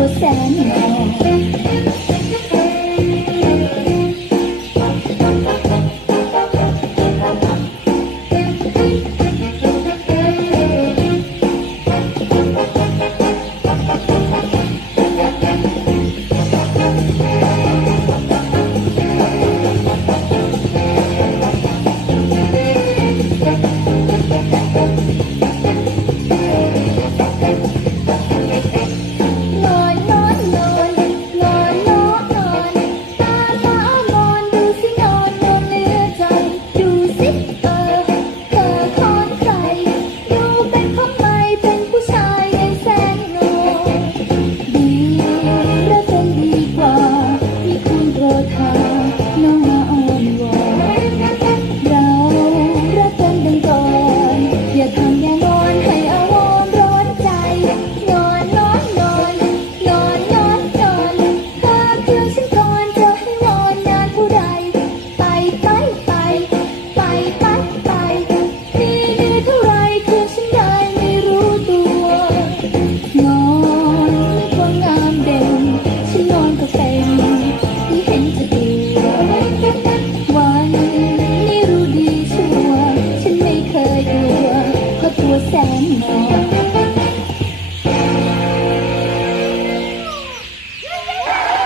você é minha